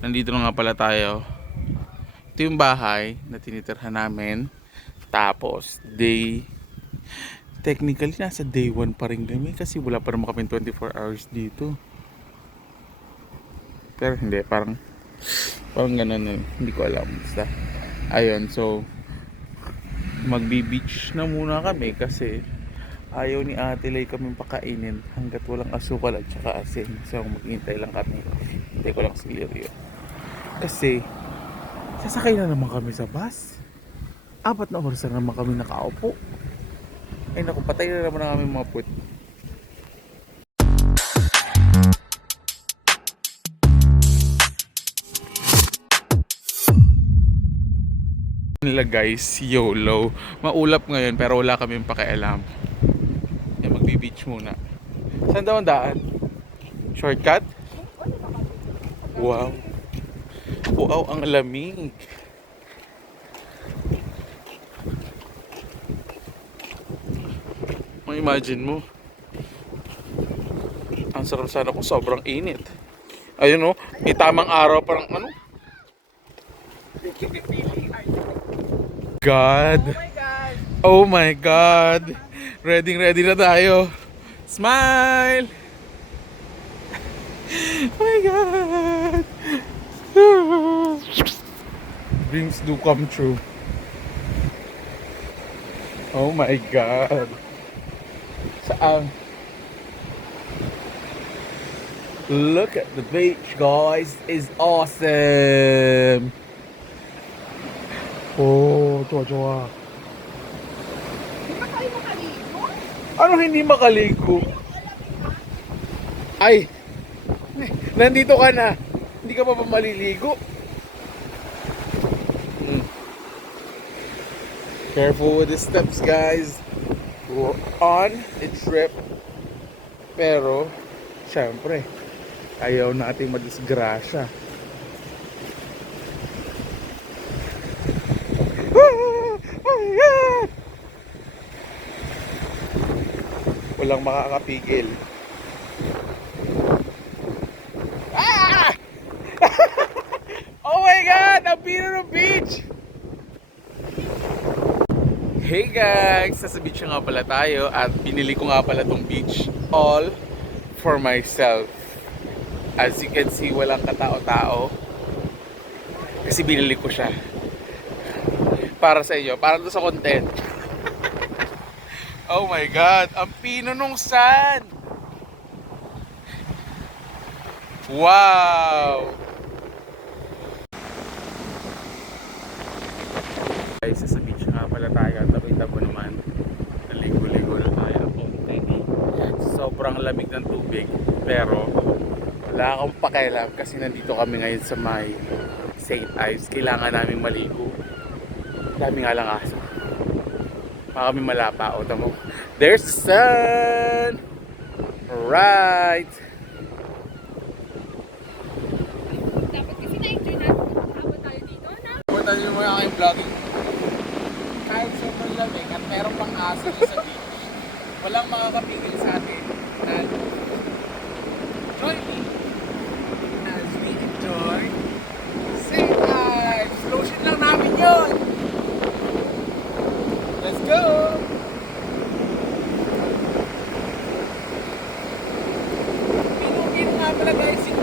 Nandito na nga pala tayo. Ito yung bahay na tinitirhan namin. Tapos, technically, nasa day 1 pa rin kami kasi wala pa naman kami 24 hours dito. Pero hindi, parang ganun. Hindi ko alam. Basta, ayun, so, magbi-beach na muna kami kasi ayaw ni Ate Lay kaming pakainin hanggat walang asukal at saka asin. So, maghintay lang kami. Hintay ko lang si Lirio. Kasi, sasakay na naman kami sa bus. 4 na oras na naman kami nakaupo. Ay naku, patay na naman ang aming mga puwet. Nila guys, YOLO. Maulap ngayon pero wala kaming pakialam. Magbi-beach muna. Saan daw ang daan? Shortcut? Wow. Wow, ang lamig. Imagine mo. Ang sarap sana kung sobrang init. Ayun oh, may tamang araw parang ano? God. Oh my God. Ready na tayo. Smile. Oh my God. Dreams do come true. Oh my God. Saan? Look at the beach, guys. It's awesome. Oh, jowa. Hindi ba kayo makaligo? Ano hindi makaligo? Ay, nandito ka na. Hindi ka pa ba maliligo? Careful with the steps, guys. We're on a trip. Pero, syempre, ayaw nating madisgrasya. Walang makakapigil. Ah! Oh my God! Ang pino ng beach! Hey guys! Nasa beach nga pala tayo at binili ko nga pala tong beach all for myself. As you can see, walang katao-tao kasi binili ko siya para sa inyo, para doon sa content. Oh my God! Ang pino nung sand! Wow! Guys, sa beach nga pala tayo. Tabi-tabo naman. Naligo-ligo na tayo ng konti. Sobrang lamig ng tubig. Pero, wala akong pakialam kasi nandito kami ngayon sa may St. Ives. Kailangan namin maligo. Dami nga lang aso. Baka kami malapa. O, tamo. There's the sun! Alright! Dapat kasi na-enjoy natin habang tayo dito, na? Punta nyo mo yung aking vlogging. Kahit sobrang lamig at meron pang aso sa beach, walang makakapigil sa atin na join me as we enjoy St. Ives. Lotion lang namin yun. Let's go! Pino nga pala guys yung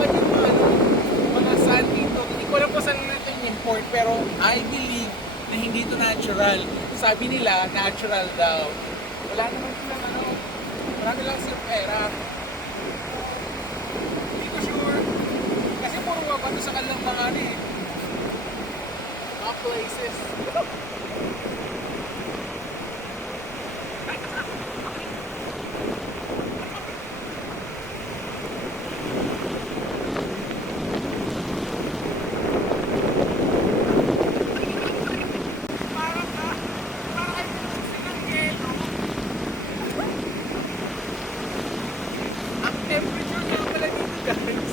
mga sand dito. Hindi ko alam kung saan natin yung import pero I believe na hindi ito natural. Sabi nila, natural daw. Wala naman silang marami lang silang pera. Hindi ko sure. Kasi puro bato sa kanilang mga mga places. Temperature nga pala dito guys.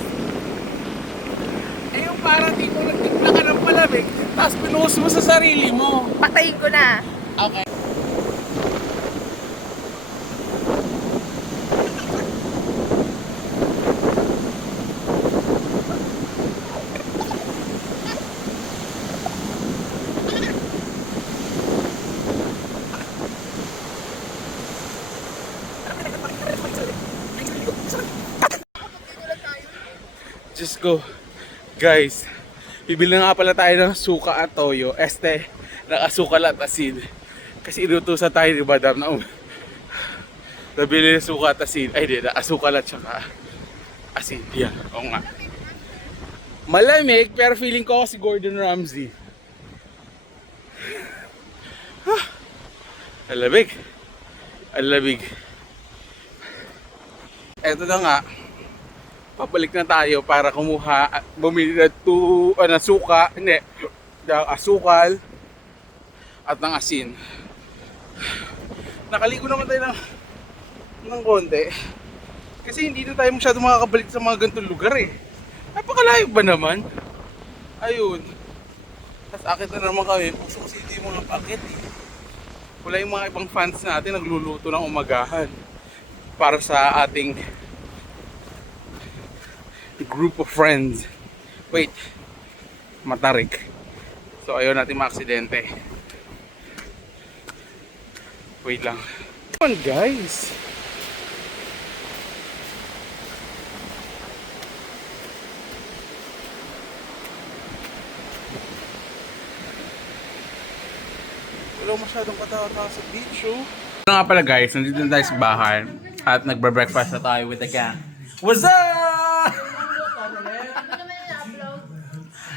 Eh yung parang di mo nagtimpla ka ng palamig, tapos pinuhos mo sa sarili mo. Patayin ko na. Okay. Diyos ko. Guys, bibili na nga pala tayo ng suka at toyo. Ng asukal at asin. Kasi inutusan tayo ni Madam na nabili ng suka at asin. Ay, di na. Asukal at saka asin. Yan. Oo nga. Malamig, pero feeling ko si Gordon Ramsay. Alamig. Alamig. Eto na nga. Pabalik na tayo para bumili na suka, asukal at ng asin. Nakaligo naman tayo ng konti. Kasi hindi na tayo masyado makakabalik sa mga ganitong lugar eh. Napakalayo ba naman? Ayun. Tapos akit na naman kami. Puso kasi hindi yung mga pakit eh. Wala yung mga ibang fans natin nagluluto ng umagahan para sa ating group of friends. Wait, matarik. So ayaw natin maaksidente. Wait lang. Come on guys. Wala masyadong katawa-tawa sa beach, oh. Ano nga pala guys, nandito na tayo sa bahay at nagbre-breakfast na tayo with the gang. What's up?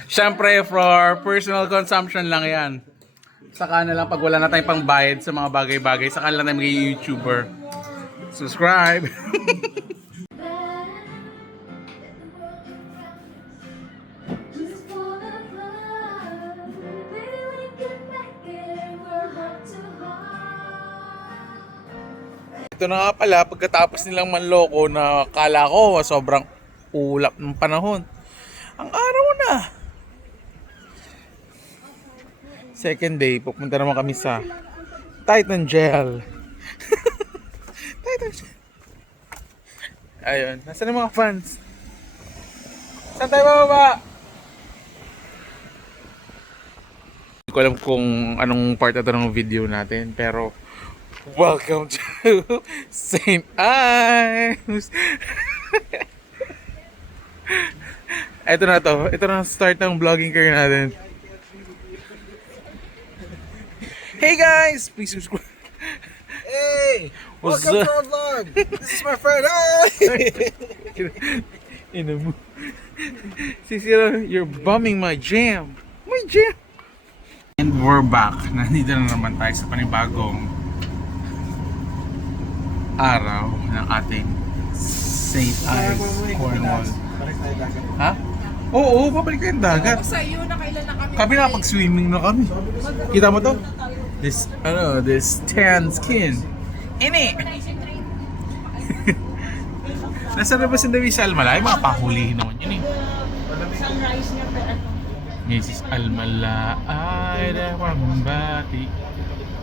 Siyempre, for personal consumption lang yan. Saka na lang pag wala na tayong pangbayad sa mga bagay-bagay, saka lang tayo magiging YouTuber. Subscribe! Ito na nga pala, pagkatapos nilang manloko na kala ko sobrang ulap ng panahon. Ang araw na. Second day, pupunta naman kami sa Titan Gel. Titan Gel. Ayun, nasaan yung mga fans? Saan tayo bababa? Hindi ko alam kung anong part ito ng video natin, pero welcome to St. Ives! Ito na to. Ito na start ng vlogging career natin. Hey guys! Please subscribe. Hey! What's Welcome up? to our vlog! This is my friend! Hey! In a mood. Sisira, you're bumming my jam. My jam! And we're back. Nandito na naman tayo sa panibagong araw ng ating St. Ives, Cornwall. Ha? Oo, pabalik tayong dagat. Sa iyo, nakailan na kami. Kami nakapag-swimming na kami. Kita mo to? This tan skin. Ini! Nasa labas na si Almalay, mga pahulihin naman yun eh. Sunrise niya pero ano. Mrs. Almalay, Dawambati.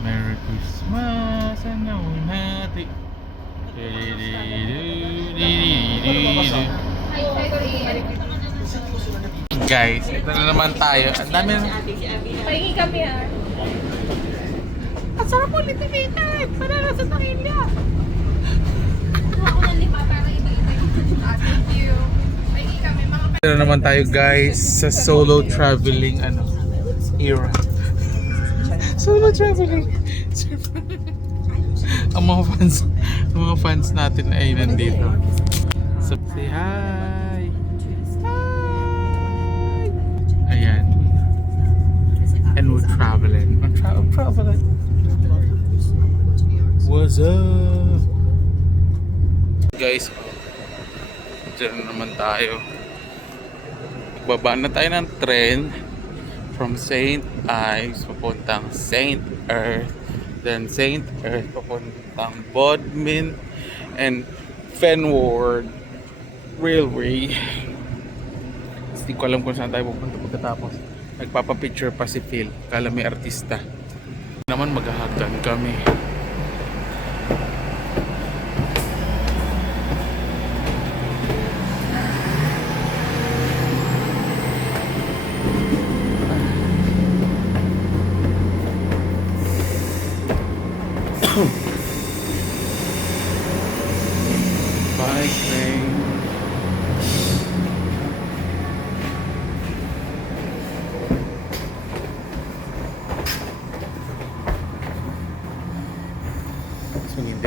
Merry Christmas and Nawimati. Guys, ito na naman tayo. Ang dami na. Pahingi kami ha. Ang sarap ulit ni Nathan! Panalo sa Takilya! Kuha ko ng lima para iba-iba yung thank you. Pahingi kami mga Ito na naman tayo guys sa solo traveling era. Solo traveling. Ang mga fans natin ay nandito. So, say hi. Hi. Ayan. And we're traveling. I'm traveling. What's up? Guys, dyan naman tayo. Baba na tayo ng tren from St. Ives papuntang St. Earth, then St. Earth papuntang Bodmin and Fenward Railway. Hindi ko alam kung saan tayo pupunta pagkatapos. Nagpapapicture pa si Phil, kala may artista. Naman maghahagdan kami. Bike lane.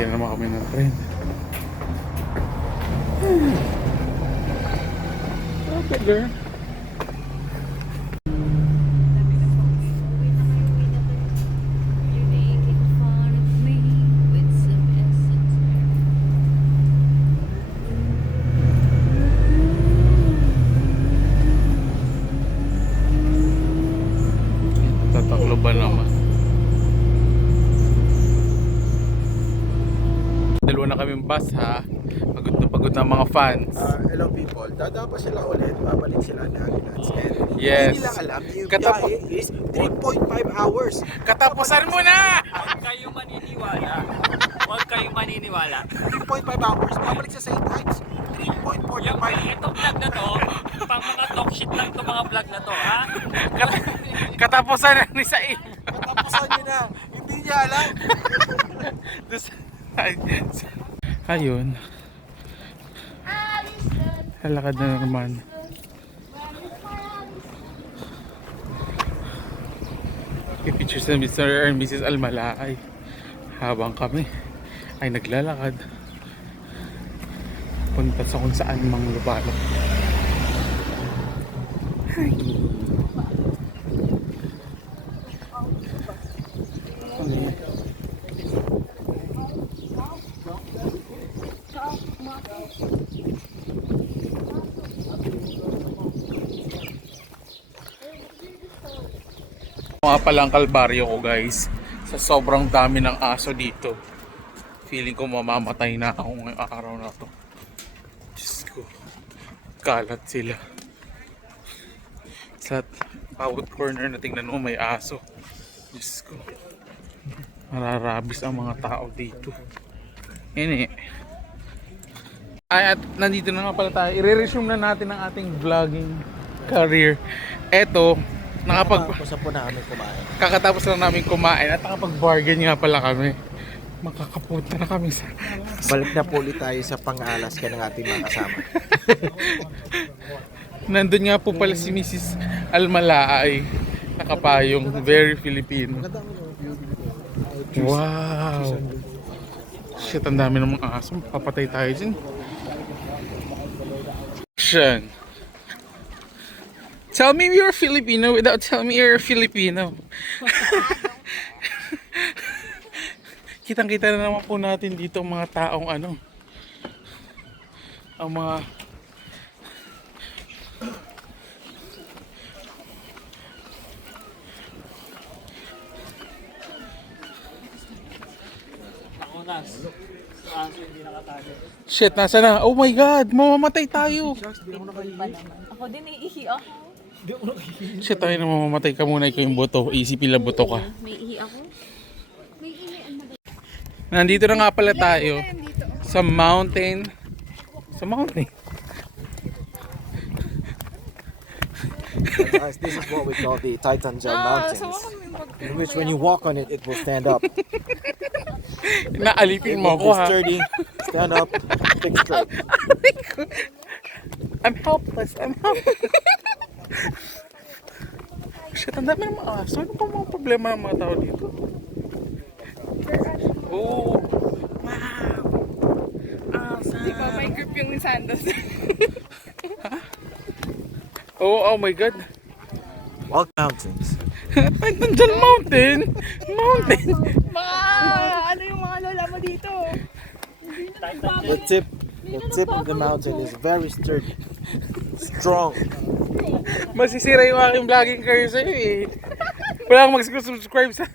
Nakakantay naman kami ng tren. Okay, girl. You're making fun of me with some essence. Tataklo ba naman? Dalawa na kaming bus ha. Pagod na mga fans. Hello people, dadapa sila ulit, babalik sila na Aguinalds. And Yes. hindi nila alam, yung Katap- biyahe is 3.5 hours. Katapusan mo na! Huwag kayong maniniwala. Huwag kayong maniniwala. 3.5 hours, babalik sa St. Heights. 3.45. Itong vlog na to, pang mga talk shit lang itong mga vlog na to, ha? Katapusan na ni Said. Katapusan niya na, hindi niya alam. Ayun. Lalakad na naman. Pictures na Mr. and Mrs. Almalay habang kami ay naglalakad punta sa kung saan mang lubalok. Ay. Ano yan? Mga palang kalbaryo ko guys, sa sobrang dami ng aso dito, feeling ko mamamatay na ako ngayong araw na to. Diyos ko, kalat sila. Sa bawat corner na tingnan mo may aso. Diyos ko, mararabis ang mga tao dito. Yan eh. Ay, at nandito na nga pala tayo. I-resume na natin ang ating vlogging career. Eto, Nakapagpasa po na kami kumain. kakatapos lang namin kumain at nakapag-bargain nga pala kami. Makakapunta na kami sa... Balik na po ulit tayo sa pang-Alaska ng ating mga kasama. Nandun nga po pala si Mrs. Almalaay. Nakapayong, very Filipino. Wow! Shit, ang dami ng mga aso. Papatay tayo dyan. Action! Tell me you're Filipino without telling me you're Filipino. Kitang-kita na naman po natin dito ang mga taong ano. Ang mga Nakunas. Aso hindi nakatago. shit, nasa na? Oh my god, mamamatay tayo. Ako din iihi ako. Shit, tayo na mamamatay ka muna, ikaw yung boto. Easy pila boto ka. May ihi ako. May ihi ano ba? Nandito na nga pala tayo sa mountain. Sa mountain. Guys, this is what we call the Titanjal Mountains. In which when you walk on it, it will stand up. Naalipin It mo will ako be ha. sturdy, stand up, think straight. I'm helpless. I'm helpless. Shit, ang dami ng mga aso. Ano pa mga problema ng mga tao dito? Oh, wow. Awesome. Di ba may grip yung sandals? Oh my god. Walk mountains. Titanjal Mountain. Mountain. Mga ano yung mga lola mo dito? The tip of the mountain is very sturdy, strong. Masisira yung aking vlogging career sa'yo eh. Wala kang mag-subscribe sa...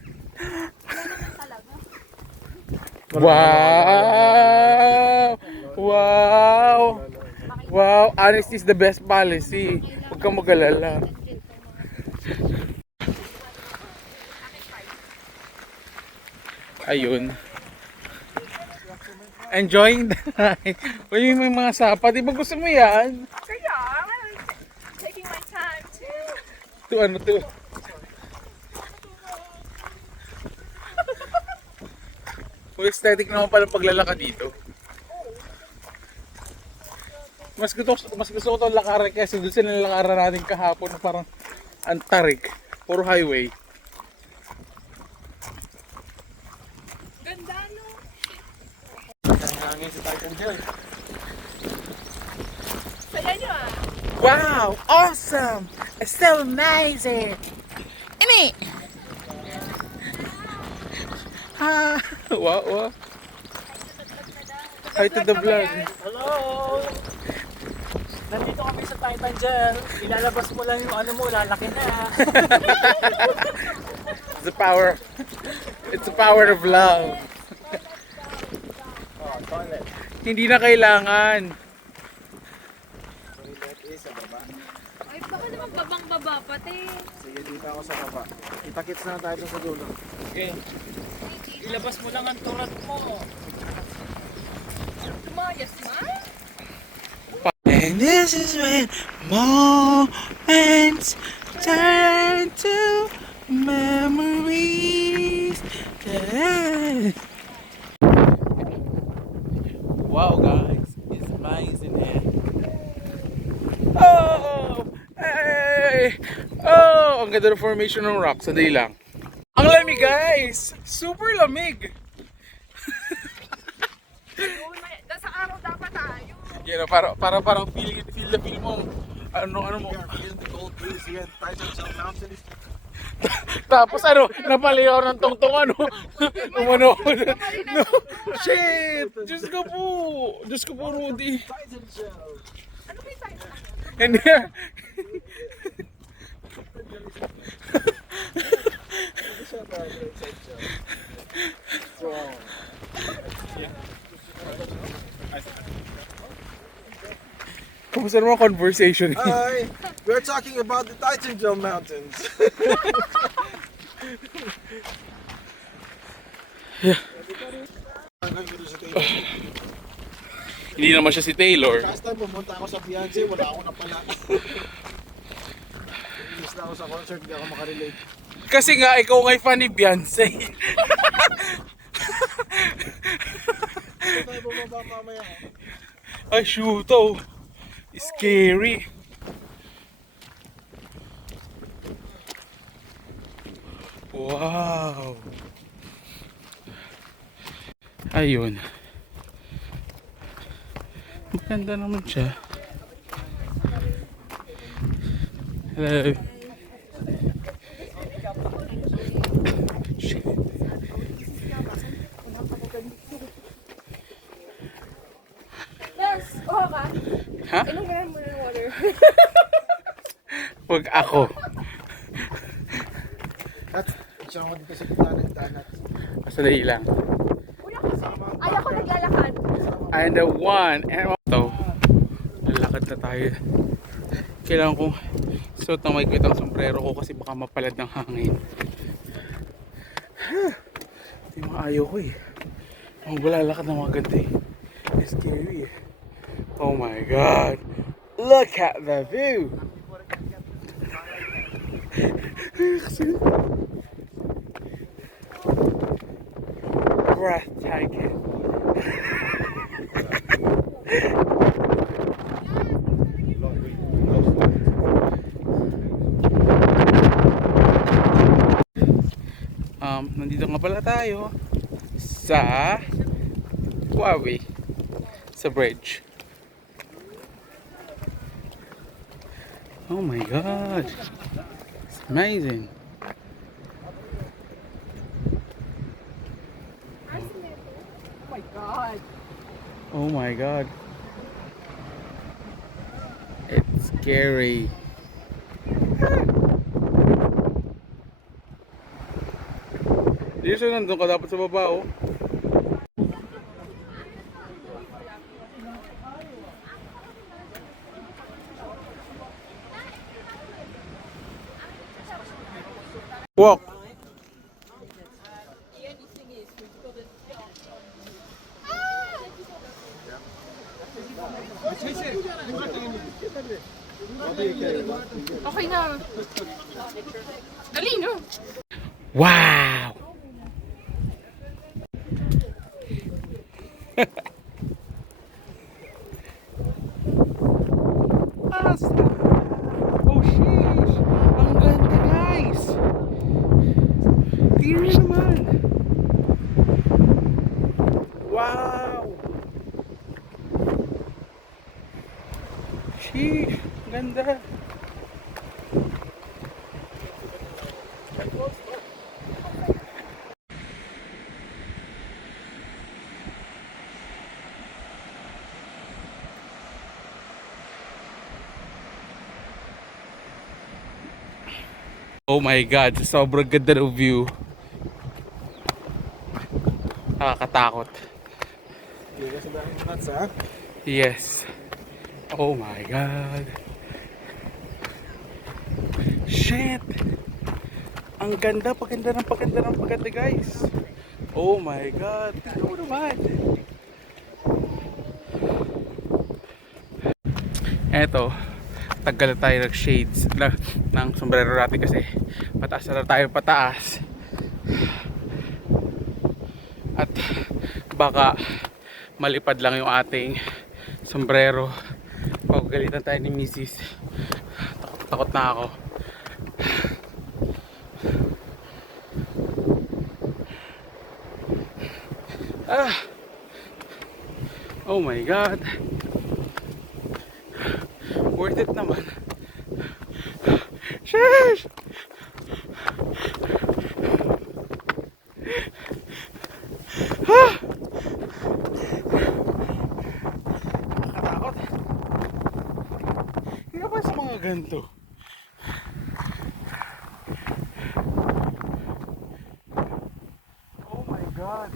Wow! Wow! Wow! Honesty is the best policy. Huwag kang mag-alala. Ayun. Enjoying the night. Uy, may mga sapa. Di ba gusto mo yan? Kaya, I'm taking my time too. To ano to? Full aesthetic naman pala paglalakad dito. Mas gusto ko itong lakaran kasi doon sila nalakaran natin kahapon na parang antarik. Puro highway. Ganda no? hangin sa Titan Gel. Saya nyo ah. Wow! Awesome! It's so amazing! Ini! Ah, wow. Hi to the vlog. Hello! Nandito kami sa Titan Gel. Ilalabas mo lang yung ano mo, lalaki na. It's the power of love. Oh, toilet. Hindi na kailangan. Toilet is sa baba. Ay, baka naman babang-baba pati. Sige, dito ako sa baba. Kita-kits na tayo sa dulo. Okay. Ilabas mo lang ang turat mo. Tumayas na? And this is when moments turn to memories. Wow, guys, it's amazing here. Oh, hey, oh, ang ganda ng formation ng rock. Sandali lang. Ang lamig, guys, super lamig. Sa araw dapat tayo. Yan, parang feel the feel mo. Ano mo. Feeling the cold breeze here at Titan Gel Mountain. Tapos napaliyaw ng tongtong umano. No, shit! Diyos ko po, Rudy. Titan Gel. Ano ba yung tayo? Hindi. Kumusta naman conversation? Hi! We're talking about the Titan Gel Mountains. Hanggang dito sa Taylor. Hindi naman siya si Taylor. Last time pumunta ako sa Fiancé, wala ako napala. Inis na ako sa concert, hindi ako makarelate. Kasi nga, ikaw nga'y fan ni Beyonce. Saan tayo bumaba mamaya? Ay, shoot, oh. Scary. Wow. Ayun. Maganda naman siya. Hello. Shit. Yes, oo ka. Ha? Inom ka na muna ng water. Huwag ako. At siya ako dito sa gitna ng dagat. Sandali lang. Una kasi, ay ako naglalakad. And the one and ito. Lalakad na tayo. Kailangan kong suot ng may kitang sombrero ko kasi baka mapalad ng hangin. Ito yung mga ayaw ko eh. Maglalakad ng mga ganda eh. It's scary eh. Oh my god. Look at the view. Breathtaking. Nandito nga pala tayo sa Huawei, sa bridge. Oh my god, it's amazing. Oh my God. Oh my god, it's scary. Dito siya, nandun ka dapat sa baba oh. Walk. Okay na. Dali, no? Wow. Awesome. Oh sheesh. Ang ganda guys. Tingnan naman. Wow. Oh my God, sobrang ganda ng view. Nakakatakot. Yes. Oh my God. Shit. Ang ganda, paganda guys. Oh my God. Tingnan mo naman. Eto, tagal na tayo nag-shades ng sombrero natin kasi pataas na tayo pataas. At baka malipad lang yung ating sombrero. Pagalitan tayo ni Mrs. Takot na ako. Oh my God. Worth it naman. Sheesh! Nakakatakot. Hindi ba sa mga ganito? Oh my God.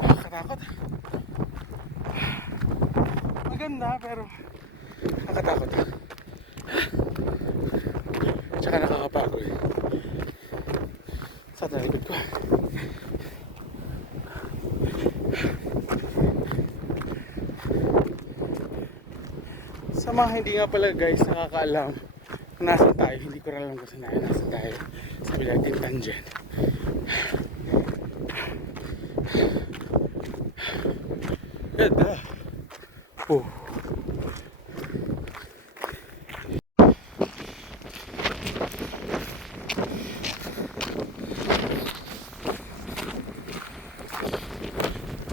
Nakakatakot. Maganda pero nakakatakot. Tsaka nakakapagod. Sa talikod ko. Sa mga hindi nga pala guys nakakaalam kung nasan tayo, hindi ko rin alam kung saan nasan tayo. Sabi natin tangent. Ganda. Oh.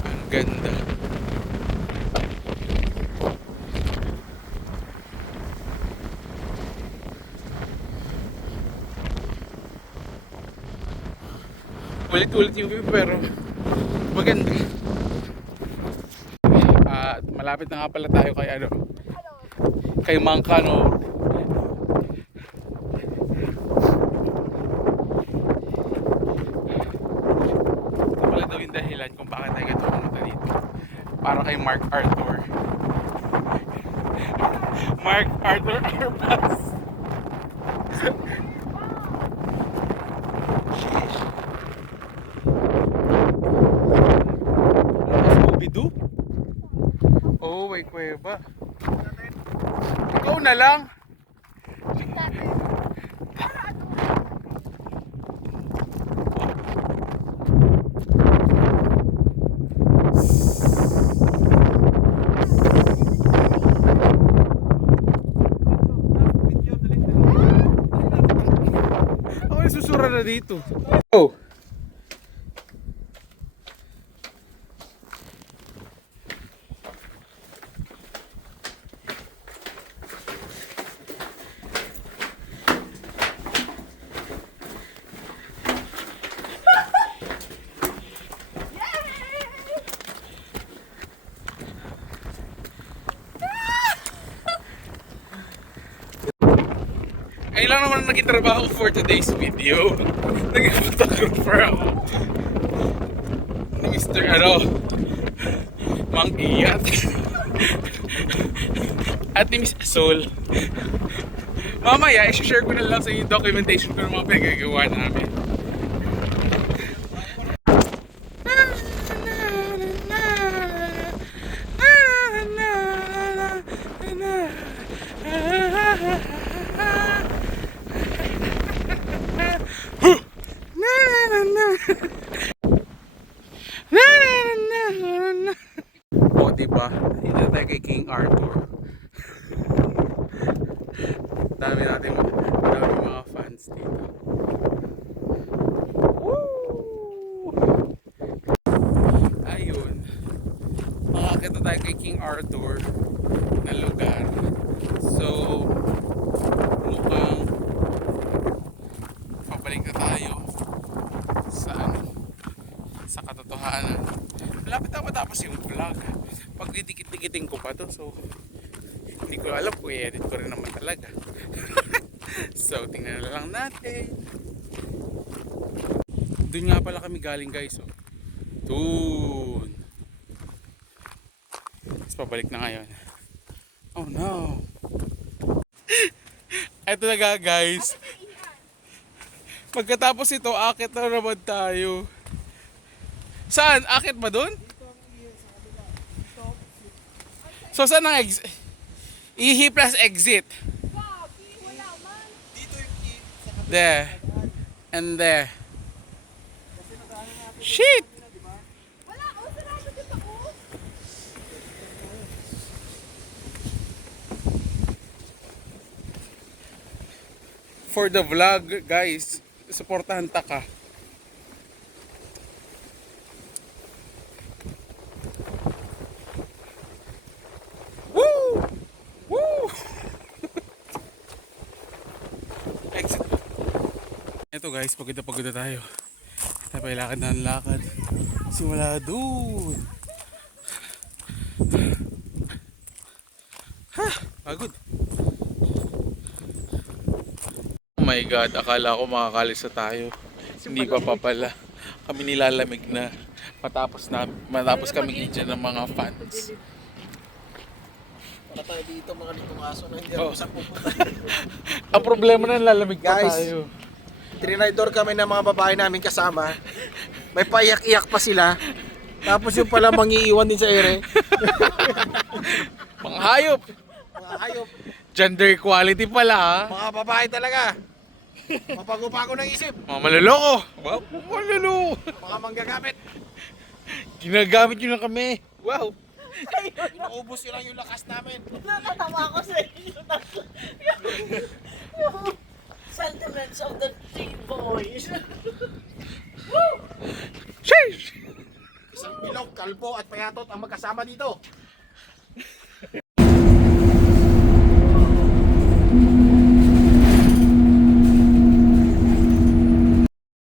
Ang ganda. Ulit-ulit yung view pero maganda. At malapit na nga pala tayo kay ano, kay Mangkano. Ito pala daw yung dahilan kung bakit tayo ito pumunta dito. Para kay Mark Arthur. Mark Arthur Airbus. Scooby-Doo? Oh, may kuweba. Ikaw na lang. Ako yung susura na dito. Oh. Ayun lang naman ang naging trabaho for today's video. Naging photographer ako. Ni Mr. Mang Iyat. At ni Miss Sol. Mamaya, i-share ko na lang sa inyo yung documentation ko ng mga pinagagawa namin. O diba, hindi na tayo kay King Arthur. Dami mga fans dito. Woo! Ayun, makakita tayo kay King Arthur na lugar. So mukhang pabalik na tayo sa sa katotohanan. Malapit na matapos yung vlog. Pag didikit-dikitin ko pa to, so hindi ko ko alam kung i-edit ko rin naman talaga. So tingnan na lang natin. Doon nga pala kami galing guys. Oh. Doon. Tapos pabalik na ngayon. Oh no. Eto na nga guys. Pagkatapos ito, akit na naman tayo. Saan? Akit ba doon? So saan ang exit? Ihi plus exit. There. And there. Shit! Wala, oh, sarado dito ako. For the vlog, guys, supportahan ta ka. Woo! Woo! Exit. Ito guys, pagod na tayo. Tayo lakad na ang lakad. Simula doon. Ha! Pagod. Oh my God, akala ko makakalis na tayo. Hindi pa pala. Kami nilalamig na. Matapos kami dyan ng mga fans. Wala tayo dito, mga litong aso na hindi Oh. ako saan pupunta. Ang problema na lalamig pa Guys. tayo. Trinidor kami ng mga babae namin kasama. May paiyak-iyak pa sila. Tapos yung pala mangiiwan din sa ere. Mga hayop. Mga hayop. Gender equality pala ha. Mga babae talaga. Mapago-pago ng isip. Mga maluloko. Wow, maluloko. Mga manggagamit. Ginagamit nyo na kami. Wow. Inuubos yun lang yung lakas namin. Natatawa ako sa inyo na yung sentiments of the teen boys. Sheesh! Isang bilog, kalbo at payatot ang magkasama dito.